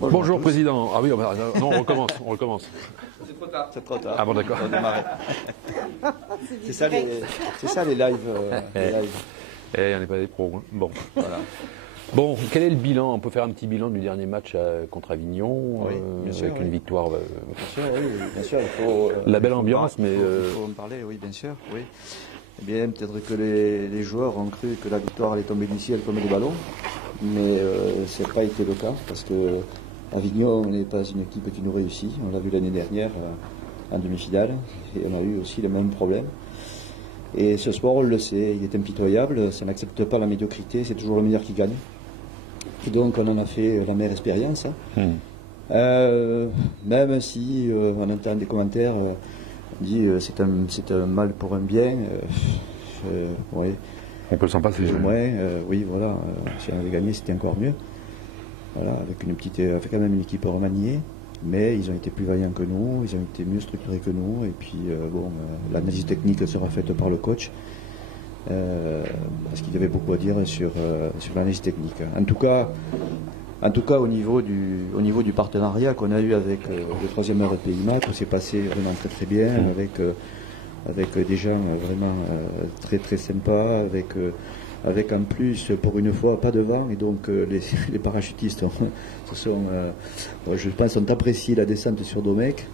Bonjour Président. Ah oui, non, on recommence. C'est trop tard. C'est trop tard. Ah bon, d'accord. C'est ça les lives. On n'est pas des pros. Hein. Bon, voilà. Bon, quel est le bilan? On peut faire un petit bilan du dernier match contre Avignon, oui, bien sûr, avec une victoire. Bien sûr, oui, bien sûr. Il faut, la belle ambiance, mais... Il faut en parler, oui, bien sûr. Oui. Eh bien, peut-être que les joueurs ont cru que la victoire allait tomber du ciel comme des ballons, mais ça n'a pas été le cas, parce que Avignon n'est pas une équipe qui nous réussit. On l'a vu l'année dernière en demi-finale, et on a eu aussi le même problème. Et ce sport, on le sait, il est impitoyable, ça n'accepte pas la médiocrité, c'est toujours le meilleur qui gagne. Et donc on en a fait la meilleure expérience. Même si on entend des commentaires, on dit c'est un mal pour un bien. Ouais. On peut s'en passer. Plus ou moins, oui, voilà. Si on avait gagné, c'était encore mieux. Voilà, avec quand même une équipe remaniée. Mais ils ont été plus vaillants que nous, ils ont été mieux structurés que nous, et puis l'analyse technique sera faite par le coach, parce qu'il y avait beaucoup à dire sur l'analyse technique. En tout cas, au niveau du partenariat qu'on a eu avec le 3e RPI, tout s'est passé vraiment très très bien, avec des gens vraiment très très sympas, avec en plus, pour une fois, pas de vent, et donc les parachutistes je pense, ont apprécié la descente sur Domecq.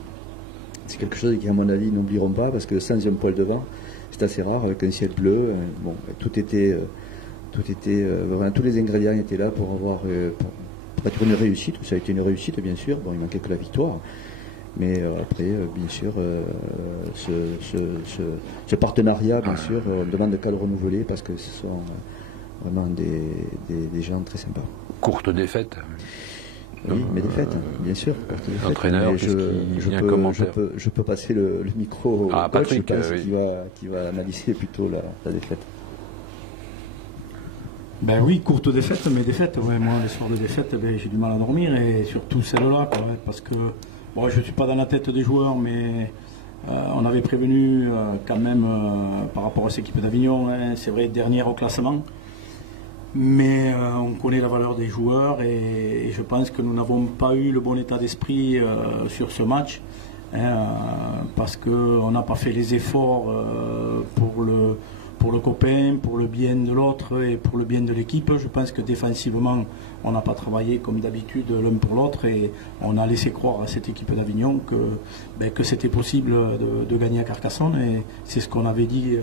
C'est quelque chose qui, à mon avis, n'oublieront pas, parce que sans un poil de vent, c'est assez rare, avec un ciel bleu. Bon, tout était vraiment, tous les ingrédients étaient là pour être une réussite. Ça a été une réussite, bien sûr. Bon, il manquait que la victoire. Mais après, bien sûr, ce partenariat, bien sûr, on demande qu'à le renouveler, parce que ce sont vraiment des gens très sympas. Courte défaite. Oui, mais défaite, bien sûr. L'entraîneur, je peux passer le micro au coach, Patrick, je pense, qui va analyser plutôt la défaite. Ben oui, courte défaite, mais défaite. Ouais, moi, les soirs de défaite, j'ai du mal à dormir, et surtout celle-là, parce que bon, je ne suis pas dans la tête des joueurs, mais on avait prévenu quand même par rapport à cette équipe d'Avignon, hein, c'est vrai, dernière au classement. Mais on connaît la valeur des joueurs, et je pense que nous n'avons pas eu le bon état d'esprit sur ce match, hein, parce qu'on n'a pas fait les efforts pour le copain, pour le bien de l'autre et pour le bien de l'équipe. Je pense que défensivement, on n'a pas travaillé comme d'habitude l'un pour l'autre, et on a laissé croire à cette équipe d'Avignon que c'était possible de gagner à Carcassonne, et c'est ce qu'on avait dit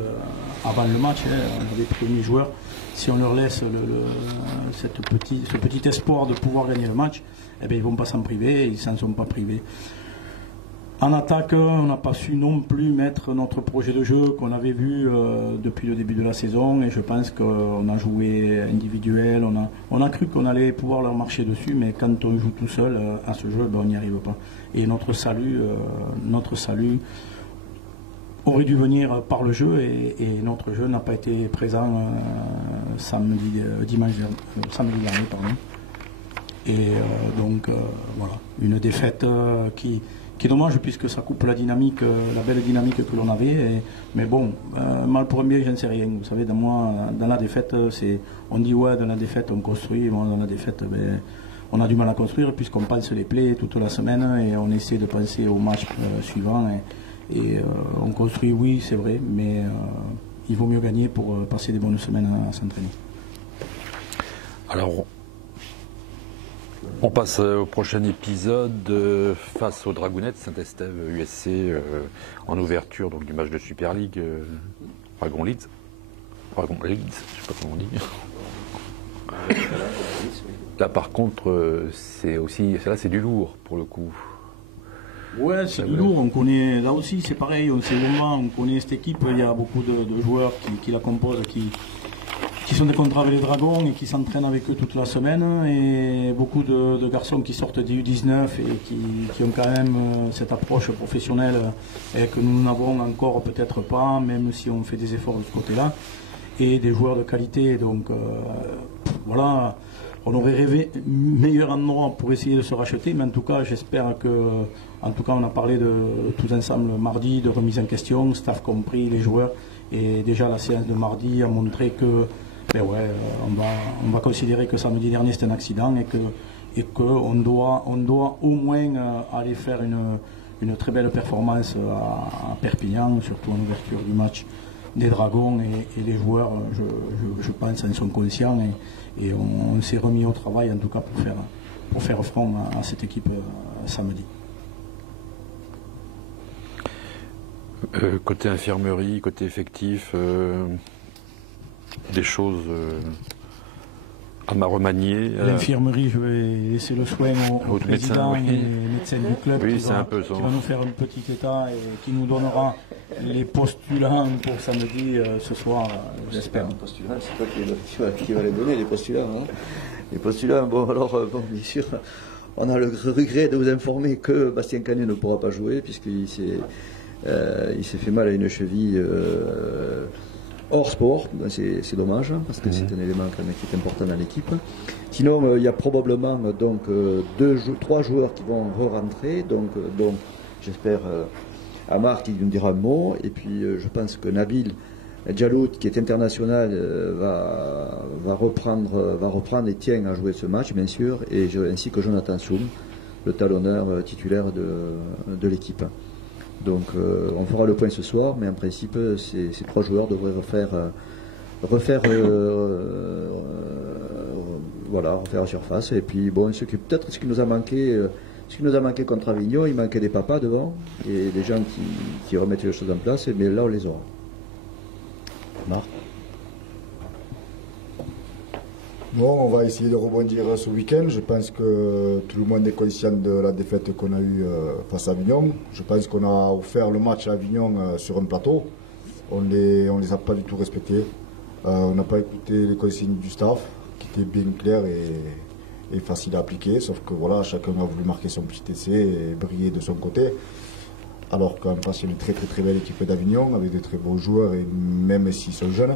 avant le match, hein. On avait prévenu les joueurs, si on leur laisse ce petit espoir de pouvoir gagner le match, eh bien, ils ne vont pas s'en priver, et ils ne s'en sont pas privés. En attaque, on n'a pas su non plus mettre notre projet de jeu qu'on avait vu depuis le début de la saison, et je pense qu'on a joué individuel, on a cru qu'on allait pouvoir leur marcher dessus, mais quand on joue tout seul à ce jeu, on n'y arrive pas. Et notre salut aurait dû venir par le jeu, et notre jeu n'a pas été présent samedi dernier. Pardon. Et donc voilà, une défaite qui est dommage, puisque ça coupe la dynamique, la belle dynamique que l'on avait. Mais bon, mal pour un bien, je ne sais rien. Vous savez, dans la défaite, on dit ouais, dans la défaite on construit. Bon, dans la défaite, on a du mal à construire, puisqu'on pense les plaies toute la semaine, et on essaie de penser au match suivant. Et on construit, oui, c'est vrai, mais il vaut mieux gagner pour passer des bonnes semaines à s'entraîner. Alors, on passe au prochain épisode face aux Dragounettes Saint-Estève USC en ouverture donc, du match de Super League Dragon Leeds, je ne sais pas comment on dit. Là par contre c'est du lourd pour le coup. Ouais, c'est du lourd, on connaît, là aussi c'est pareil, on sait vraiment, on connaît cette équipe, il y a beaucoup de joueurs qui la composent, qui sont des contrats avec les Dragons et qui s'entraînent avec eux toute la semaine, et beaucoup de garçons qui sortent des U19 et qui ont quand même cette approche professionnelle et que nous n'avons encore peut-être pas, même si on fait des efforts de ce côté-là, et des joueurs de qualité. Donc voilà, on aurait rêvé meilleur endroit pour essayer de se racheter, mais en tout cas j'espère on a parlé de tous ensemble mardi, de remise en question, staff compris, les joueurs, et déjà la séance de mardi a montré que on va considérer que samedi dernier c'était un accident, et que et qu'on doit au moins aller faire une très belle performance à Perpignan, surtout en ouverture du match des Dragons, et les joueurs, je pense, en sont conscients, et on s'est remis au travail en tout cas pour faire front à cette équipe samedi. Côté infirmerie, côté effectif, des choses à remanier. L'infirmerie, je vais laisser le soin au président médecin, oui. et médecin du club Oui, qui va nous faire un petit état et qui nous donnera les postulants pour samedi ce soir, j'espère. Les postulants, c'est toi qui va les donner, les postulants. Hein. Les postulants, bon, alors, bien sûr, on a le regret de vous informer que Bastien Canet ne pourra pas jouer puisqu'il s'est fait mal à une cheville hors sport. C'est dommage parce que c'est un élément quand même qui est important dans l'équipe. Sinon, il y a probablement donc 3 joueurs qui vont re-rentrer. Donc j'espère Amar qui nous dira un mot. Et puis je pense que Nabil Djalout, qui est international, va reprendre et tient à jouer ce match, bien sûr, ainsi que Jonathan Soum, le talonneur titulaire de l'équipe. Donc on fera le point ce soir, mais en principe ces 3 joueurs devraient refaire la surface. Et puis bon, ce qui nous a manqué contre Avignon, il manquait des papas devant et des gens qui remettent les choses en place, mais là on les aura. Marc. Bon, on va essayer de rebondir ce week-end. Je pense que tout le monde est conscient de la défaite qu'on a eue face à Avignon. Je pense qu'on a offert le match à Avignon sur un plateau. On les a pas du tout respectés. On n'a pas écouté les consignes du staff, qui étaient bien claires et faciles à appliquer. Sauf que voilà, chacun a voulu marquer son petit essai et briller de son côté. Alors qu'en face, il y a une très très très belle équipe d'Avignon, avec de très beaux joueurs, et même s'ils sont jeunes,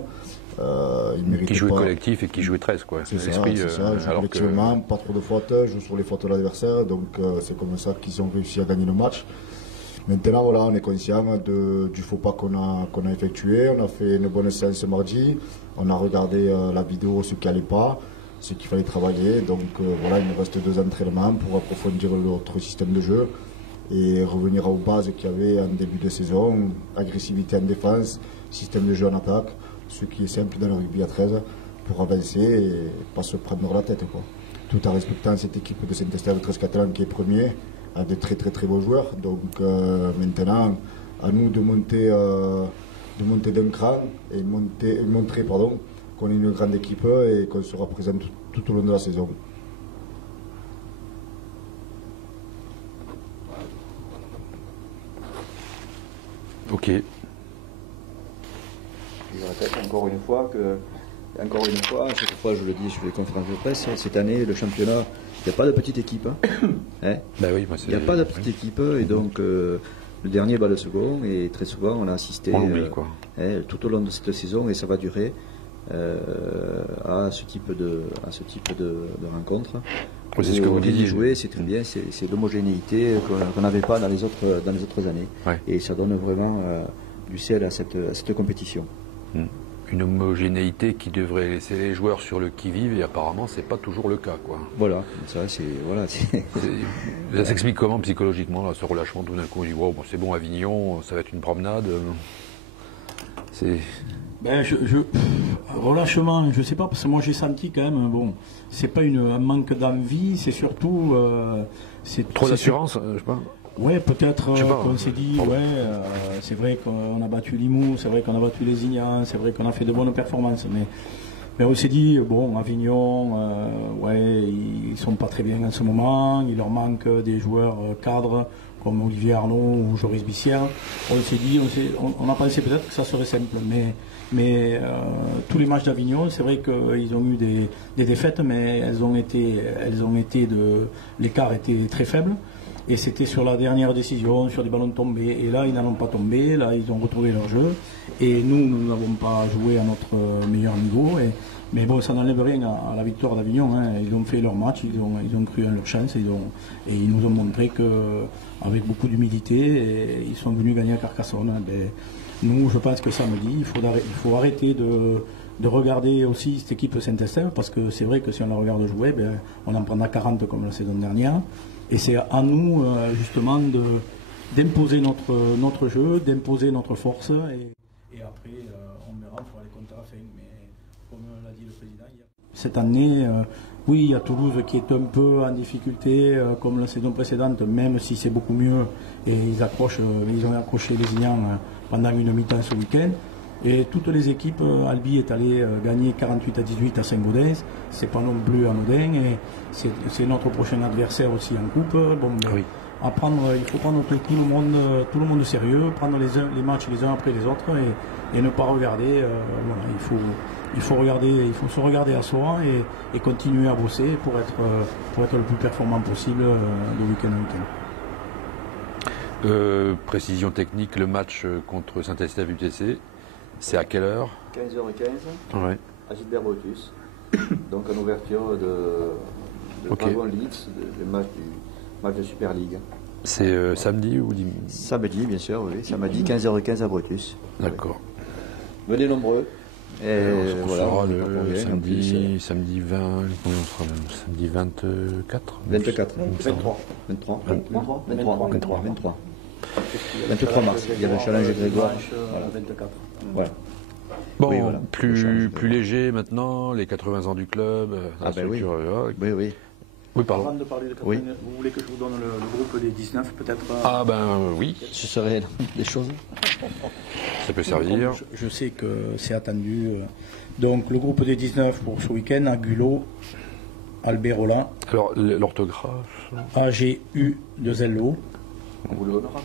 qui jouait collectif et qui jouait 13, quoi. C'est ça, collectivement, pas trop de fautes, joue sur les fautes de l'adversaire, donc c'est comme ça qu'ils ont réussi à gagner le match. Maintenant, voilà, on est conscient du faux pas qu'on a effectué. On a fait une bonne séance mardi, on a regardé la vidéo, ce qui n'allait pas, ce qu'il fallait travailler. Donc voilà, il nous reste 2 entraînements pour approfondir notre système de jeu et revenir aux bases qu'il y avait en début de saison, agressivité en défense, système de jeu en attaque, ce qui est simple dans le rugby à 13 pour avancer et pas se prendre la tête, quoi. Tout en respectant cette équipe de Saint-Estève 13-Catalan qui est premier, avec de très très très beaux joueurs. Donc maintenant, à nous de monter d'un cran et montrer qu'on est une grande équipe et qu'on sera présent tout au long de la saison. Ok. Je répète encore une fois, chaque fois je le dis sur les conférences de presse, cette année le championnat, il n'y a pas de petite équipe. Hein. Ben oui, il n'y a pas de petite équipe et donc le dernier bat le second et très souvent on a assisté tout au long de cette saison et ça va durer à ce type de rencontre. C'est ce que vous disiez. Jouer, c'est très bien, c'est l'homogénéité qu'on n'avait pas dans les autres années. Ouais. Et ça donne vraiment du sel à cette compétition. Une homogénéité qui devrait laisser les joueurs sur le qui-vive et apparemment c'est pas toujours le cas, quoi. Voilà, ça s'explique comment psychologiquement là, ce relâchement tout d'un coup on dit wow, bon, c'est bon Avignon, ça va être une promenade. Relâchement, je sais pas, parce que moi j'ai senti quand même, bon, c'est pas un manque d'envie, c'est surtout... trop d'assurance, je sais pas. Ouais, peut-être qu'on s'est dit, c'est vrai qu'on a battu Limoux, c'est vrai qu'on a battu les Ignans, c'est vrai qu'on a fait de bonnes performances, mais on s'est dit, bon, Avignon, ils sont pas très bien en ce moment, il leur manque des joueurs cadres comme Olivier Arnaud ou Joris Bissière. On s'est dit, on a pensé peut-être que ça serait simple, mais tous les matchs d'Avignon, c'est vrai qu'ils ont eu des défaites, mais l'écart était très faible. Et c'était sur la dernière décision, sur des ballons tombés. Et là, ils n'en ont pas tombé. Là, ils ont retrouvé leur jeu. Et nous n'avons pas joué à notre meilleur niveau. Mais bon, ça n'enlève rien à la victoire d'Avignon. Hein. Ils ont fait leur match, ils ont cru en leur chance. Et ils nous ont montré qu'avec beaucoup d'humilité, ils sont venus gagner à Carcassonne. Nous, je pense que samedi, il faut arrêter de regarder aussi cette équipe Saint-Estève, parce que c'est vrai que si on la regarde jouer, ben, on en prendra 40 comme la saison dernière. Et c'est à nous, justement, d'imposer notre jeu, d'imposer notre force. Et après, on verra, on fera les comptes à la fin. Mais comme l'a dit le président, cette année, oui, il y a Toulouse qui est un peu en difficulté, comme la saison précédente, même si c'est beaucoup mieux. Et ils ont accroché les Ignans pendant une mi-temps ce week-end. Et toutes les équipes, Albi est allé gagner 48-18 à Saint-Gaudens. C'est pas non plus anodin. Et c'est notre prochain adversaire aussi en coupe. Bon, oui. Il faut prendre tout le monde sérieux, prendre les matchs les uns après les autres et ne pas regarder. Voilà, il faut se regarder à soi et continuer à bosser pour être le plus performant possible de week-end en week-end. Précision technique, le match contre Saint-Estève UTC, c'est à quelle heure? 15h15 ouais. à Gilbert Brutus. Donc en ouverture de Dragon Leeds, le match de Super League. C'est samedi ou dimanche? Samedi, bien sûr, oui. Samedi, 15h15 à Brutus. D'accord. Oui. Venez nombreux. Et on sera le samedi 20, combien on sera le samedi 24 23. 23 mars, il y a le challenge Grégoire. Voilà. 24. Voilà. Bon, oui, voilà. plus léger maintenant, les 80 ans du club, oui. Oui. Oui, pardon. Avant de parler de 80, oui. Vous voulez que je vous donne le groupe des 19 peut-être? Ah ben oui. Ce serait des choses. Ça peut servir. Je sais que c'est attendu. Donc le groupe des 19 pour ce week-end, Agulo, Alberola. Alors l'orthographe? AGU2LO. On vous le donnera.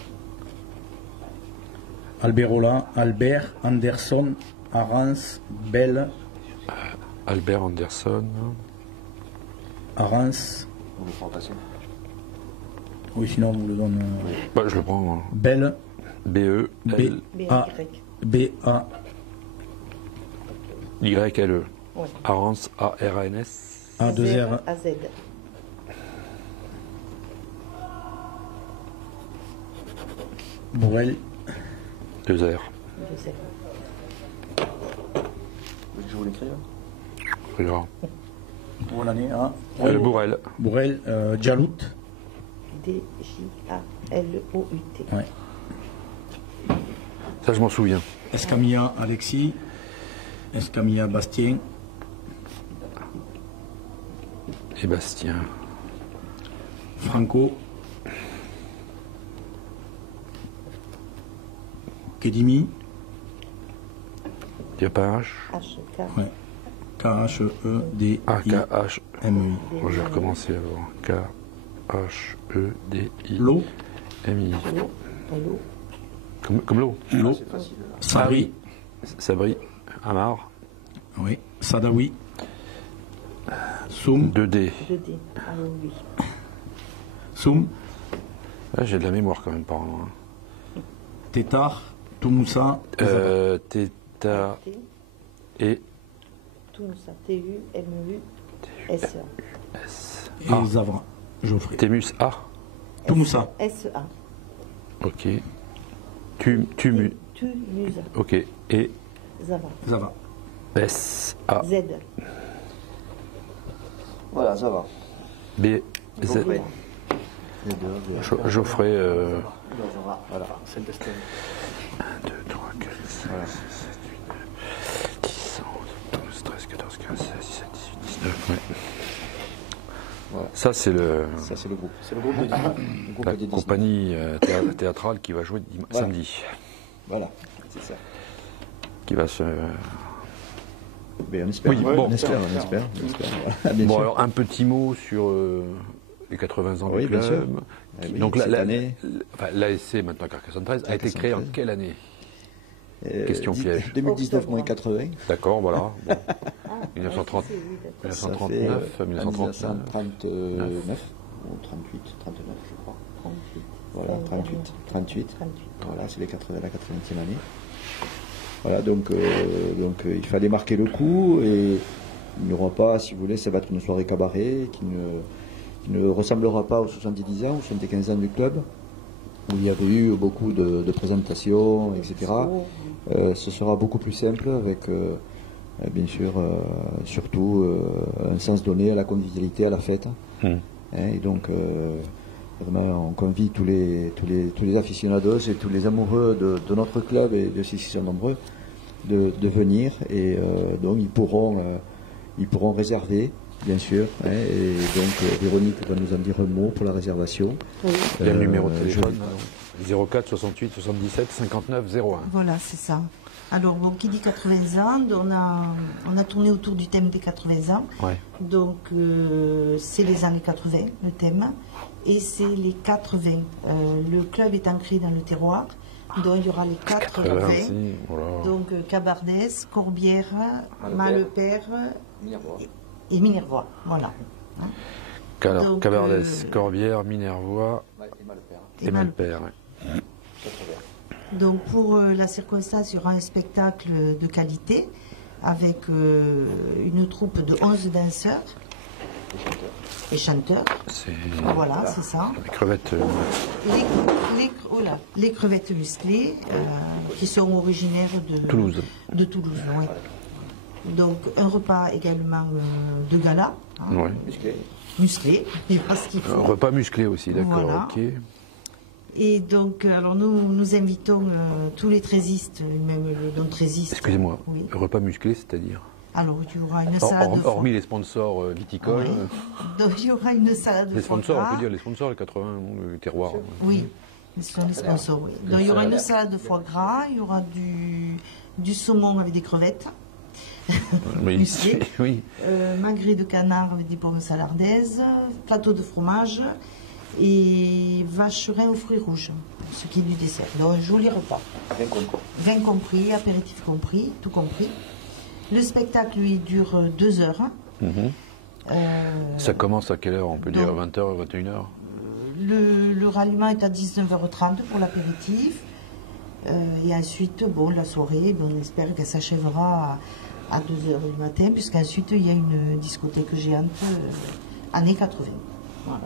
Alberola, Albert, Anderson, Arance, Bell. Albert Anderson. Arance. On le prend passer. Oui, sinon on vous le donne. Bah, je le prends. Hein. Bell. B-E. B-A. Y-L-E. Ouais. Arance, A-R-A-N-S. A-2-R. A-Z. R. Bourrel. 2R. Je vous l'écrire. Regarde. Bonne année. Hein. Bourrel. Bourrel. Djalout. D-J-A-L-O-U-T. Ouais. Ça, je m'en souviens. Escamilla, Alexis. Escamilla, Bastien. Et Bastien. Franco. Kedimi. Diapache. H-K. Ouais. K-H-E-D-I. A K-H. M-I. Je vais recommencer avant. K-H-E-D-I. L'eau. M-I. L'eau. Comme l'eau. L'eau. C'est facile. Sabri. Sabri. Amar. Oui. Sadawi. Soum. 2D. 2D. Ah oui. Soum. Ah, j'ai de la mémoire quand même par an. Hein. Tétard. Toumoussa. Téta et Toumoussa. T-U-M-U-S-A. S. Et Zavra. Geoffrey. Témus A. Toumoussa. S-A. Ok. Tumu. Tumusa. Ok. Et Zava. Zava. S. A. Z. Voilà, ça va. B. Z. Geoffrey. Voilà. 1, 2, 3, 4, 5, 6, 7, 8, 9, 10, 11, 12, 13, 14, 15, 16, 17, 18, 19. Ouais. Voilà. Ça, c'est le groupe. C'est le groupe de 19. la compagnie théâtrale qui va jouer samedi. Voilà, c'est ça. Qui va se. Mais on espère. Oui, bon. On espère. Voilà, bon, alors un petit mot sur les 80 ans du bien sûr. club. Oui, Donc l'ASC, maintenant Carcassonne 13, a été créé en quelle année? Question piège. 2019-80. D'accord, voilà. Bon. Ah, 1930, oui, oui, 1939, 1939. 1939 ou 38, 39 je crois. 38. Voilà, 38. 38. Voilà, c'est la 80e année. Voilà, donc il fallait marquer le coup et il n'y aura pas, si vous voulez, ça va être une soirée cabaret qui ne ressemblera pas aux 70 ans, aux 75 ans du club, où il y avait eu beaucoup de présentations, etc. Ce sera beaucoup plus simple avec bien sûr, surtout un sens donné à la convivialité, à la fête. Et donc, vraiment, on convie tous les aficionados et tous les amoureux de notre club, et de ceux qui sont nombreux, de venir. Et donc, ils pourront réserver, bien sûr. Et donc, Véronique va nous en dire un mot pour la réservation. Oui. Il y a le numéro de téléphone, 04 68 77 59 01. Voilà, c'est ça. Alors, bon, qui dit 80 ans, on a tourné autour du thème des 80 ans. Ouais. Donc, c'est les années 80, le thème. Et c'est les 80. Le club est ancré dans le terroir. Donc, il y aura les 80. Voilà. Donc, Cabardès, Corbière, Malepère et Minervois. Voilà. Alors, Cabardès, Corbière, Minervois et Malepère. Ouais. Donc pour la circonstance, il y aura un spectacle de qualité avec une troupe de 11 danseurs et chanteurs. Voilà, c'est ça. Les crevettes. Les crevettes musclées qui sont originaires de Toulouse. De Toulouse, oui. Donc un repas également de gala. Ouais. Musclé, il va ce qu'il faut. Un repas musclé aussi, d'accord, Voilà. ok. Et donc, alors nous invitons tous les trésistes, même le non-trésiste. Excusez-moi, Oui. repas musclé, c'est-à-dire Alors, il y aura une salade de foie. Hormis les sponsors viticoles. Oui. Donc, il y aura une salade de Les foie sponsors, gras. on peut dire les sponsors, les 80, le terroir. Oui, ce sont les sponsors, oui. Donc, il y aura une salade de foie gras, il y aura du saumon avec des crevettes. Oui. Musclé. Oui. Magret de canard avec des pommes salardaises, plateau de fromage et vacherin aux fruits rouges, ce qui est du dessert. Donc un joli repas. Vin compris, apéritif compris, tout compris. Le spectacle, lui, dure 2 heures. Ça commence à quelle heure? On peut dire donc, 20h, 21h? Le ralliement est à 19h30 pour l'apéritif. Et ensuite, bon, la soirée, on espère qu'elle s'achèvera à 2h du matin, puisqu'ensuite, il y a une discothèque géante années 80. Voilà.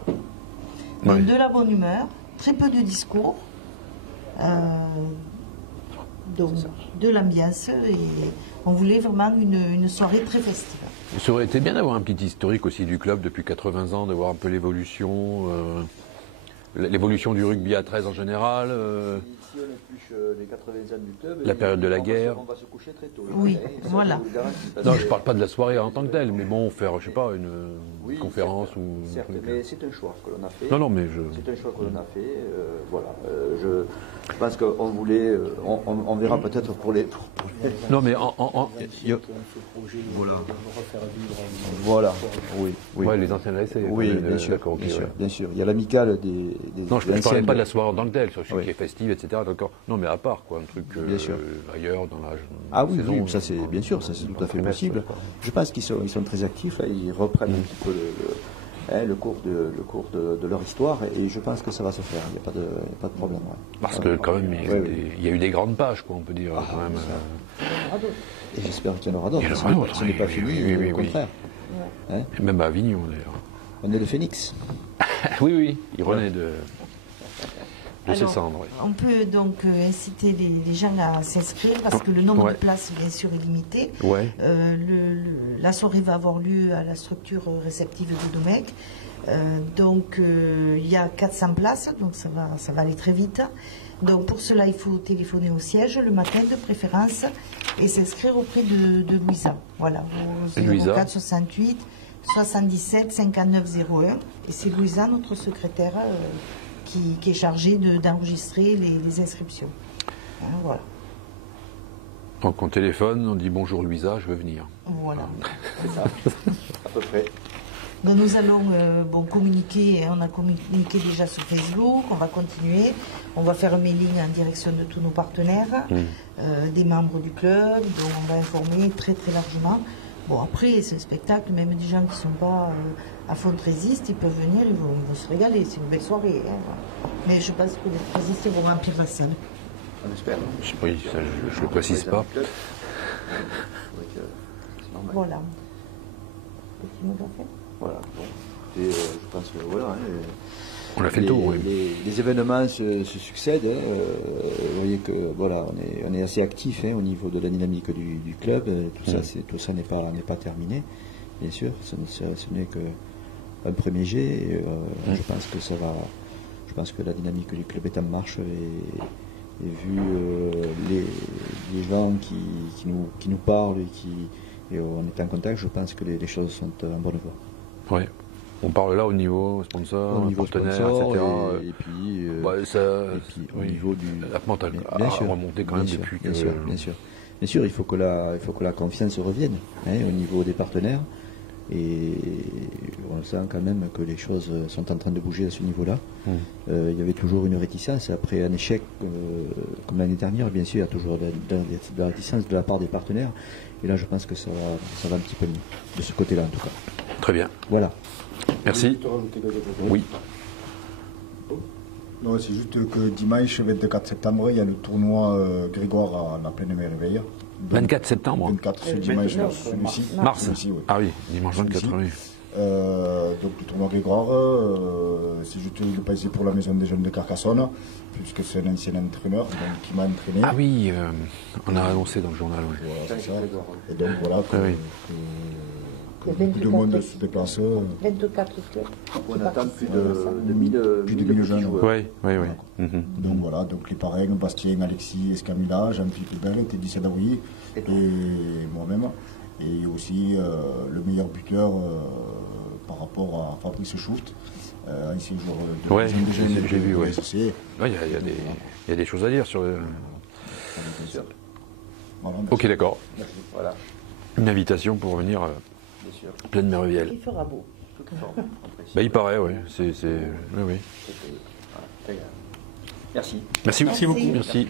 Donc, Oui. de la bonne humeur, très peu de discours, donc de l'ambiance, et on voulait vraiment une soirée très festive. Ça aurait été bien d'avoir un petit historique aussi du club depuis 80 ans, de voir un peu l'évolution du rugby à 13 en général. Si on épluche les 80 ans du club, La période de la guerre. On va se coucher très tôt. Oui, voilà. Non, je parle pas de la soirée en tant que telle, mais bon, faire, je sais pas, une conférence certes, ou... certes, mais c'est un choix que l'on a fait. Non, mais je... C'est un choix que l'on a fait. Voilà. Je pense qu'on voulait... on verra peut-être pour les... Non, mais Voilà. Oui. Ouais, les anciens ASC. Oui, bien sûr. D'accord, ok, bien sûr, ouais. bien sûr. Il y a l'amicale des Non, je ne parlais anciennes- pas de la soirée en tant que telle, sur ce Oui. qui est festive, etc. D'accord. Non, mais à part, quoi, un truc Bien sûr. ailleurs, dans la Ah oui, saison, oui, ça c'est bien sûr, ça c'est tout à fait trimestre, possible. quoi. Je pense qu'ils sont très actifs, là, ils reprennent un petit peu le cours de leur histoire, et je pense que ça va se faire, il n'y a pas de problème. Ouais. Parce que quand même, Oui. il y a eu des grandes pages, quoi, on peut dire. quand même, Et j'espère qu'il y en aura d'autres, Il y en parce aura que d'autres, ce n'est pas oui, fini, oui, oui, au oui. contraire. Hein, et même à Avignon, d'ailleurs. on est de Phoenix. Oui, il renaît de ses Alors, cendres. Oui. On peut donc inciter les gens à s'inscrire parce que le nombre Ouais. de places, bien sûr, est limité. Ouais. La soirée va avoir lieu à la structure réceptive de Domecq. Donc, il y a 400 places, donc ça va aller très vite. Donc, pour cela, il faut téléphoner au siège le matin de préférence et s'inscrire auprès de Louisa. Voilà, au Louisa. 04 68 77 59 01. Et c'est Louisa, notre secrétaire, qui est chargée d'enregistrer les inscriptions. Hein, voilà. Donc on téléphone, on dit bonjour Louisa, je veux venir. Voilà. C'est ça, à peu près. Donc nous allons communiquer, on a communiqué déjà sur Facebook, on va continuer, on va faire un mailing en direction de tous nos partenaires, des membres du club, donc on va informer très très largement. Bon après c'est un spectacle, même des gens qui ne sont pas à fond trésistes, ils peuvent venir, ils vont se régaler, c'est une belle soirée. Hein, voilà. Mais je pense que les trésistes vont remplir la salle. On espère. Oui, ça, je ne le précise pas. C'est normal. Voilà. Qu'est-ce qu'il nous a fait ? Voilà. Bon. Et, je pense que voilà. On a fait le tour, oui. Les événements se succèdent. Vous voyez que voilà, on est assez actif au niveau de la dynamique du club. Tout ça n'est pas terminé, bien sûr. Ce n'est qu'un premier jet. Je pense que ça va. Je pense que la dynamique du club est en marche et vu les gens qui nous parlent et on est en contact, je pense que les choses sont en bonne voie. Oui. On parle là au niveau sponsor, partenaire, etc. Et puis, au niveau du. La pente a remonté quand même depuis que. Bien sûr, il faut que la confiance revienne au niveau des partenaires. Et on sent quand même que les choses sont en train de bouger à ce niveau-là. Il y avait toujours une réticence. Après un échec comme l'année dernière, bien sûr, il y a toujours de la réticence de la part des partenaires. Et là, je pense que ça va un petit peu mieux, de ce côté-là en tout cas. Très bien. Voilà. Merci. Oui. Non, c'est juste que dimanche 24 septembre, il y a le tournoi Grégoire à la Plaine Merveille. 24 septembre. 24, c'est dimanche, celui-ci. Mars. Celui-ci, oui. Ah oui, dimanche 24, oui. Donc le tournoi Grégoire, c'est juste le passé pour la maison des jeunes de Carcassonne, puisque c'est un ancien entraîneur qui m'a entraîné. Ah oui, on a annoncé dans le journal. Oui. Voilà, c'est ça. Et donc voilà, que beaucoup de monde se déplace. 24 clubs. On attend plus de 1000 jeunes. Oui. Donc voilà, donc les parrains, Bastien, Alexis, Escamilla, Jean-Philippe Bell, Teddy Sadaoui et moi-même. Et aussi le meilleur buteur par rapport à Fabrice Schouft, ancien joueur de j'ai vu, oui. Il y a des choses à dire sur le. Voilà, ok, d'accord. Voilà. Une invitation pour venir Plaine Merveille. Il fera beau. Il paraît, oui. Oui. Merci. Merci beaucoup. Merci. Merci.